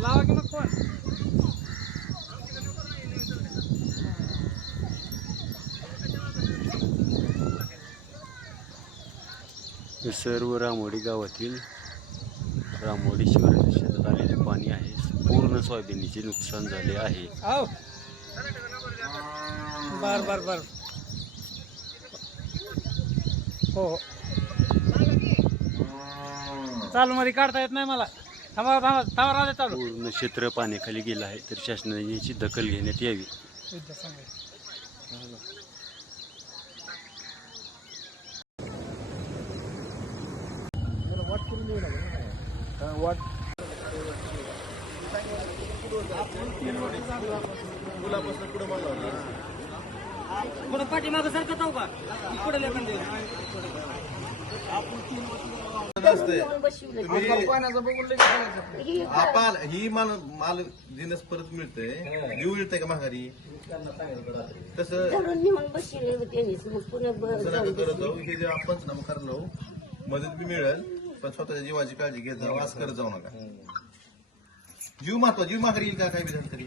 लावा हे सर्व रामोडी गावातील रामोडी शिवराच्या शेतात आलेले पाणी आहे. पूर्ण सोयाबीनचे नुकसान झाले आहे. बर बर बर. हो हो. चालू मध्ये काढता येत नाही मला. थांबा थांबा थांबा राहू दे चालू. पूर्ण क्षेत्र पाण्याखाली गेलं आहे तर शासनाने याची दखल घेण्यात यावी. युद्ध सांगायचं. पुढं पाठीमागं सरकत आहो का? पुढे लेखन आपण ही माल माल दिनस परत मिळतंय. जीव मिळतंय का माघारी? तसं धरून नेऊन बसले त्यांनीच. मग पुन्हा ब- तसं जाऊन नका करत जाऊ. हे जे आपण नाम करलो मदत बी मिळेल पण स्वतःच्या जीवाची काळजी घेत जा. वास करत जाऊ नका. जीव महत्त्व जीव माघारी येईल का? काय विधान तरी?